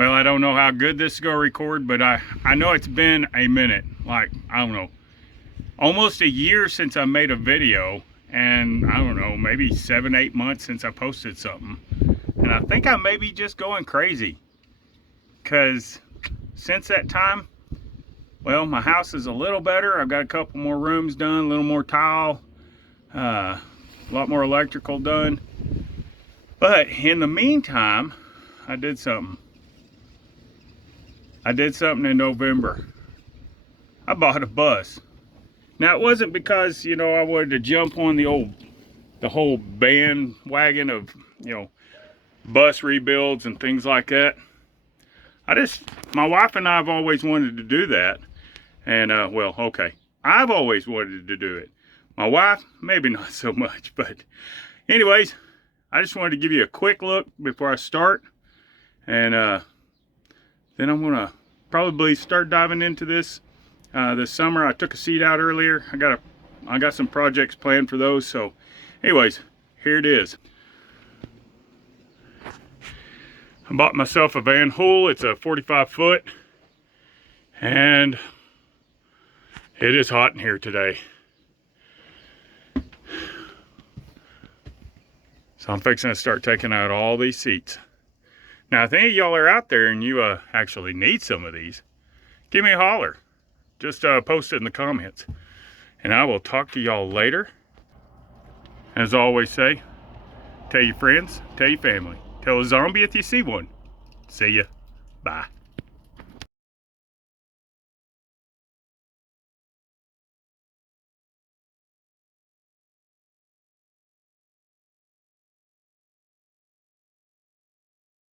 Well, I don't know how good this is gonna record, but I know it's been a minute. Like, I don't know, almost a year since I made a video, and I don't know, maybe 7-8 months since I posted something. And I think I may be just going crazy, because since that time, well, my house is a little better. I've got a couple more rooms done, a little more tile, a lot more electrical done. But in the meantime, I did something in November. I bought a bus. Now, it wasn't because, you know, I wanted to jump on the whole bandwagon of, you know, bus rebuilds and things like that. My wife and I have always wanted to do that. And, well, okay, I've always wanted to do it. My wife, maybe not so much, but anyways, I just wanted to give you a quick look before I start. And then I'm gonna probably start diving into this this summer. I took a seat out earlier. I got some projects planned for those. So anyways, here it is. I bought myself a Van Hool. It's a 45 foot, and it is hot in here today. So I'm fixing to start taking out all these seats. Now, if any of y'all are out there and you actually need some of these, give me a holler. Just post it in the comments. And I will talk to y'all later. As I always say, tell your friends, tell your family. Tell a zombie if you see one. See ya. Bye.